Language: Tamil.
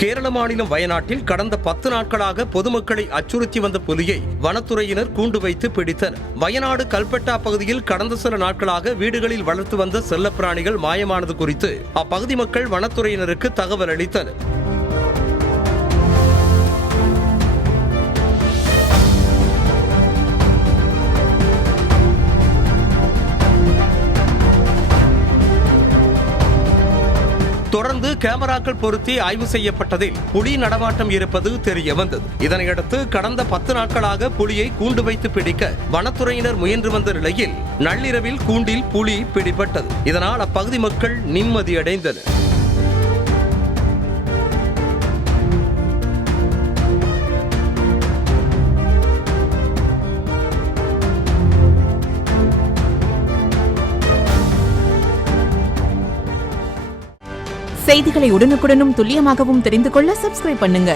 கேரள மாநிலம் வயநாட்டில் கடந்த 10 நாட்களாக பொதுமக்களை அச்சுறுத்தி வந்த புலியை வனத்துறையினர் கூண்டு வைத்து பிடித்தனர். வயநாடு கல்பெட்டா பகுதியில் கடந்த சில நாட்களாக வீடுகளில் வளர்த்து வந்த செல்லப்பிராணிகள் மாயமானது குறித்து அப்பகுதி மக்கள் வனத்துறையினருக்கு தகவல் அளித்தனர். தொடர்ந்து கேமராக்கள் பொருத்தி ஆய்வு செய்யப்பட்டதில் புலி நடமாட்டம் இருப்பது தெரிய வந்தது. இதனையடுத்து கடந்த 10 நாட்களாக புலியை கூண்டு வைத்து பிடிக்க வனத்துறையினர் முயன்று வந்த நிலையில் நள்ளிரவில் கூண்டில் புலி பிடிபட்டது. இதனால் அப்பகுதி மக்கள் நிம்மதியடைந்தனர். செய்திகளை உடனுக்குடனும் துல்லியமாகவும் தெரிந்து கொள்ள சப்ஸ்கிரைப் பண்ணுங்க.